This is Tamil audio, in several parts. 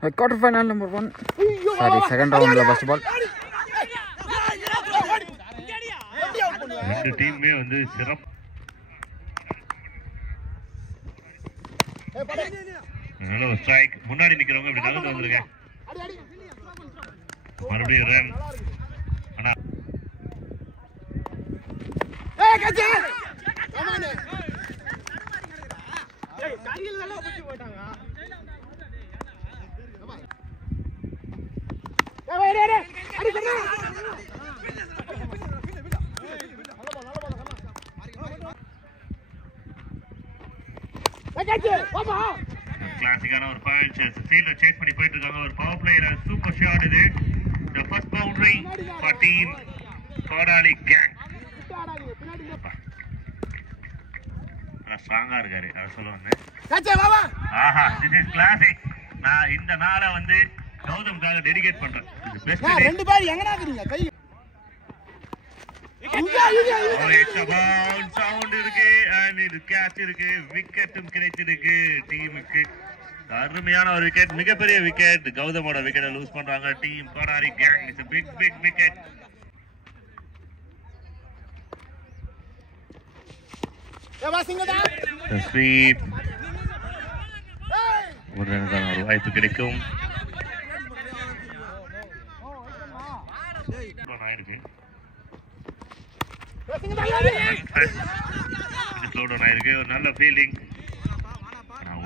Quarter final number 1. Sorry, second round la first ball. ரெண்டு டீம்மே வந்து சிறப்பு. நல்ல ஒரு ஸ்ட்ரைக். முன்னாடி நிக்கிறவங்க இப்படி நகர்ந்து வந்துருங்க. மறுபடியும் ரன். ஆனா ஏய் கச்சே கமானே ஏய் கையில எல்லாம் புடிச்சு போட்டாங்க. ஏய் வேற வேற அடி பண்ணு. கச்சே பாப்பா கிளாசிக்கான ஒரு பாயிண்ட் ஃபீல்ட்ல சேஸ் பண்ணி போயிட்டு இருக்காங்க. ஒரு பவர் பிளேயர் சூப்பர் ஷாட் இது. The first boundary for team Kodali gang. ஸ்ட்ராங்கா இருக்காரு அத சொல்லுவாங்க. கச்சே பாப்பா ஆஹா this is classic. நான் இந்த நாளை வந்து கௌதம்காக டெடிகேட் பண்றேன். இது பெஸ்ட் டே. ரெண்டு பேர் எங்கடா இருக்கீங்க கை சவுண்ட் இருக்கு and இது கேட்ச் இருக்கு. விக்கெட்டும் கிடைச்சிருக்கு டீமுக்கு. அருமையான ஒரு விக்கெட், மிகப்பெரிய விக்கெட். கௌதமோட விக்கெட்டை லூஸ் பண்றாங்க team Kodari gang. It's a big wicket. ஏ வாசிங்கடா ஸ்வீப். ஒரு ரனுக்கான ஒரு வாய்ப்பு கிடைக்கும். ஒரு நல்ல ஃபீலிங்.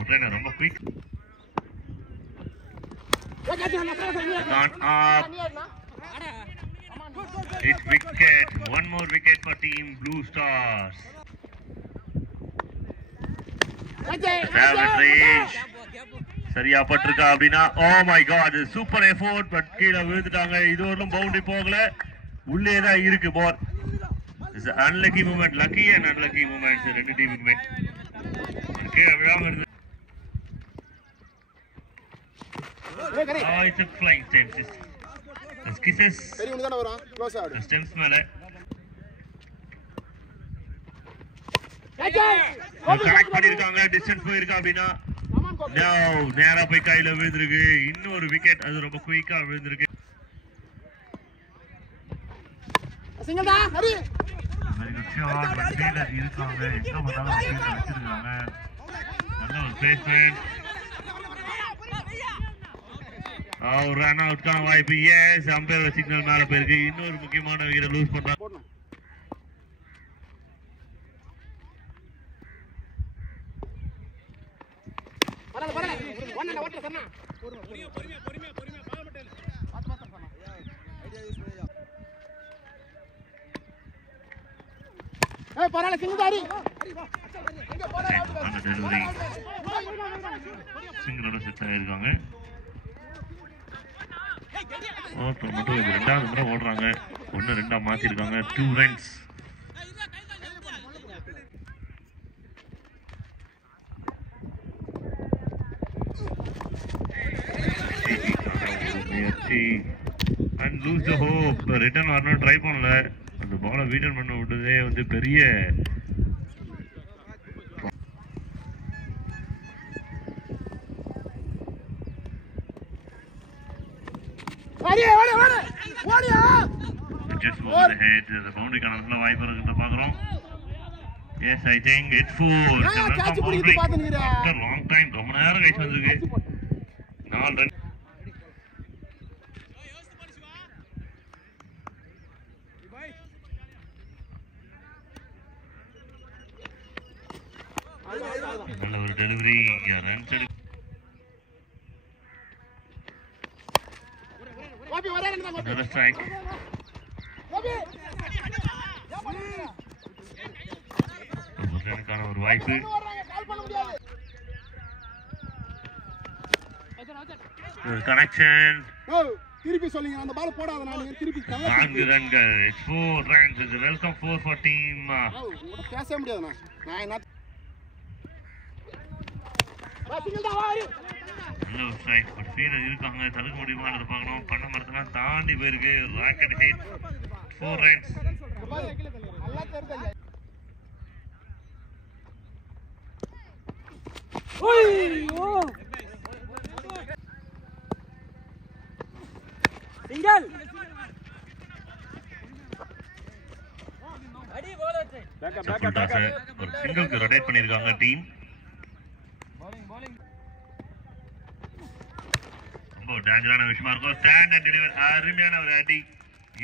உடனே ரொம்ப quick. It's wicket. One more wicket for team Blue Stars. சரியா பட்டிருக்கா அப்படின்னா oh my god super effort. But கீழே விழுந்துட்டாங்க. இது ஒன்றும் பவுண்டரி போகல, உள்ளே தான் இருக்கு ball. Unlucky moment, lucky and unlucky moments ரெண்டு டீமுக்குமே. கீழே விழாம இருந்து it's a flying stems. Kisses சரி உனக்கு தான வரும் க்ளோஸ் ஆடு stems மேல கனெக்ட் பண்ணிருக்காங்க. டிஸ்டன்ஸ் போயிருக்கா அப்படின்னா நேரா போய் கையில விழுந்திருக்கு. இன்னொரு விக்கெட், அது ரொம்ப குயிக்கா விழுந்திருக்கு. சிங்கடா ஹரி வெரி குட் ஷாட். ஃபீல்டர் இருக்காங்க, எங்க பார்த்தாலும் ஃபீல்டர் வச்சிருக்காங்க. நல்ல ஒரு பிளேஸ்மென்ட். ரன் அவுட்கான வாய்ப்பு. எஸ், அம்பையர் சிக்னல் மேல போயிருக்கு. இன்னொரு முக்கியமான விக்கெட் லூஸ் பண்றாங்க. பரவாயில்ல சிங்கதாரி டெலிவரி சிங்கிளோட செட் ஆயிருக்காங்க. மட்டும் இது ரெண்டாவது முறை ஓடுறாங்க. 1-2 மாத்திருக்காங்க. 2 runs. and lose the hope. Return வரணும் ட்ரை பண்ணல. அந்த பாலை வீடன் பண்ண விட்டதே வந்து பெரிய பவுண்டரிக்கான நல்ல வாய்ப்பு இருக்குன்னு பாக்குறோம். Yes, I think it's 4. After long time, ரொம்ப நேரம் கழிச்சு வந்திருக்கு. 4 ரன். நல்ல ஒரு டெலிவரி. ரன்ஸ் எடுக்க another strike. ஒரு வாய்ப்பு. கனெக்ஷன். திருப்பி சொல்லுங்க, அந்த பால் போடாத. நான் திருப்பி 4 ரன்கள். It's 4 runs. It's a welcome 4 for team. பேச முடியாது. நான் என்ன நல்ல ஒரு ஸ்ட்ரைக். பட் ஃபீல்டர் இருக்காங்க, தடுக்க முடியுமான்னு பார்க்கணும். பண்ண மரத்தெல்லாம் தாண்டி போயிருக்கு. Rocket hit. 4 runs. Full toss ஒரு சிங்கிள்க்கு ரொட்டேட் பண்ணிருக்காங்க டீம். ரொம்ப டேஞ்சரான விஷயமா இருக்கும். ஸ்டாண்ட் அண்ட் டெலிவர், அருமையான ஒரு அடி,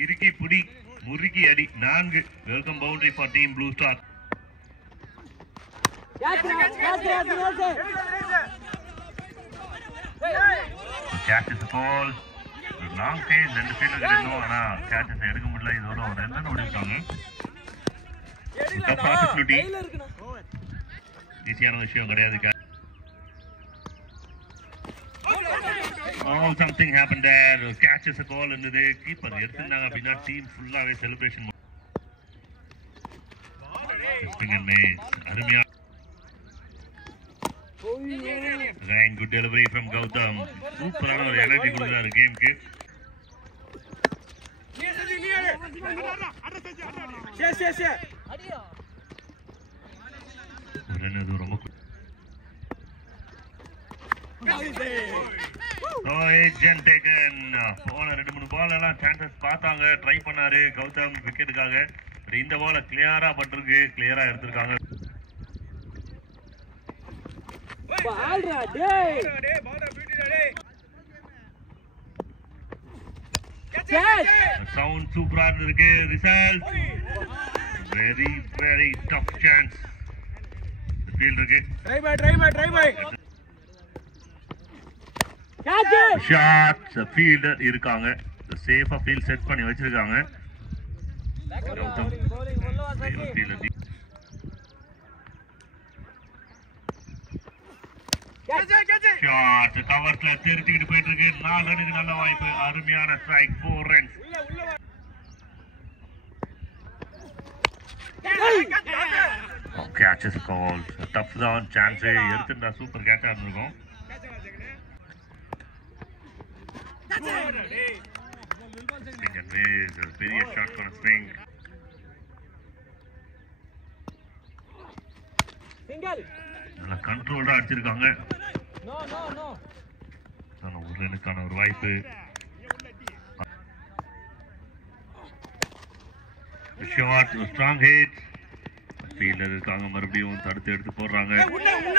இறுக்கி புடி முறுக்கி அடி, 4. Welcome boundary for team blue star. Catch is a ball. Long field 2 field கிடைக்கும். ஆனா கேட்சஸ் எடுக்க முடியல. இதோட ஒரு 2 ரன் ஓடிட்டாங்க. டஃப் ஆப்பர்ச்சுனிட்டி, ஈஸியான விஷயம் கிடையாது. Something happened there. Catches a ball into keeper எடுத்துட்டாங்க அப்படின்னா டீம் ஃபுல்லாவே செலிப்ரேஷன். அருமையா குட் டெலிவரி ஃப்ரம் கௌதம். சூப்பரான ஒரு எனர்ஜி கொடுக்குறாரு கேமுக்கு. ரொம்ப போன 2-3 பால் எல்லாம் சான்சஸ் பார்த்தாங்க, ட்ரை பண்ணாரு கௌதம் விக்கெட்டுக்காக. இந்த பால கிளியரா பட்டிருக்கு, கிளியரா எடுத்திருக்காங்க. சவுண்ட் சூப்பரா இருக்கு. Result very very tough chance. Field இருக்கு, ஷாட்ஸ் ஃபீல்டர் இருக்காங்க. சேஃபா ஃபீல்ட் செட் பண்ணி வச்சிருக்காங்க. ஷாட் கவர்ஸ்ல திருத்திக்கிட்டு போயிட்டு இருக்கு. 4 ரன்னுக்கு நல்ல வாய்ப்பு. அருமையான strike, 4 runs. Catch is called. Tough down chance எடுத்துட்டா சூப்பர் கேட்சா இருந்திருக்கும். பெரிய ஷாட் ஃபார் ஸ்விங். நல்ல கண்ட்ரோல்டா அடிச்சிருக்காங்க. ஒரு ரனுக்கான ஒரு வாய்ப்பு. Shot, strong hit. ஃபீல்டர் இருக்காங்க, மறுபடியும் தடுத்து எடுத்து போடுறாங்க.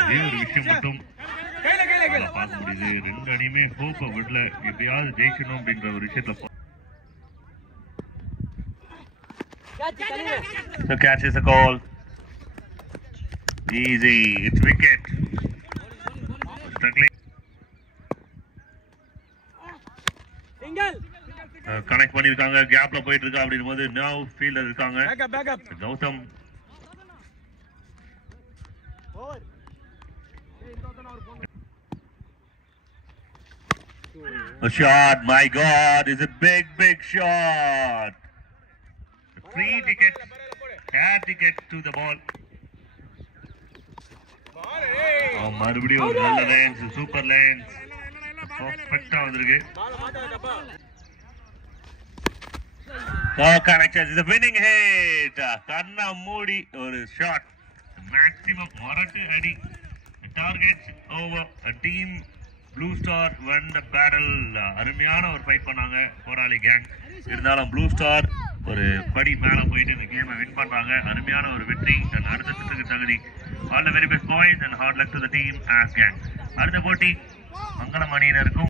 இதே ஒரு விஷயம் மட்டும் பார்க்க முடியுது, 2 அணியுமே ஹோப்பை விடல, எப்படியாவது ஜெயிக்கணும் அப்படின்ற ஒரு விஷயத்துல. So catch is a call. Easy, it's wicket. Struggling. Connect பண்ணிருக்காங்க, கேப்ல போயிட்டு இருக்கா அப்படின்னும் போது நவ் ஃபீல்டர் இருக்காங்க Gautham. A shot, my God, is a big shot. Free ticket, air ticket to the ball. மறுபடியும் ஒரு நல்ல லைன்ஸ், சூப்பர் லைன்ஸ், பர்ஃபெக்ட்டா வந்திருக்கு. Connections is a winning hit. கண்ணா மூடி ஒரு ஷாட், மேக்ஸிமம் மொரட்டு அடி. Targets over. Team blue star won the battle. அருமையான ஒரு ஃபைட் பண்ணாங்க போராளி கேங். இருந்தாலும் ப்ளூ ஸ்டார் ஒரு படி மேல போயிட்டு இந்த கேமை வின் பண்றாங்க. அருமையான ஒரு வெற்றி, அடுத்த சுற்றுக்கு தகுதி. All the very best boys and hard luck to the team as gang. அடுத்த போட்டி மங்களம் அணியினருக்கும்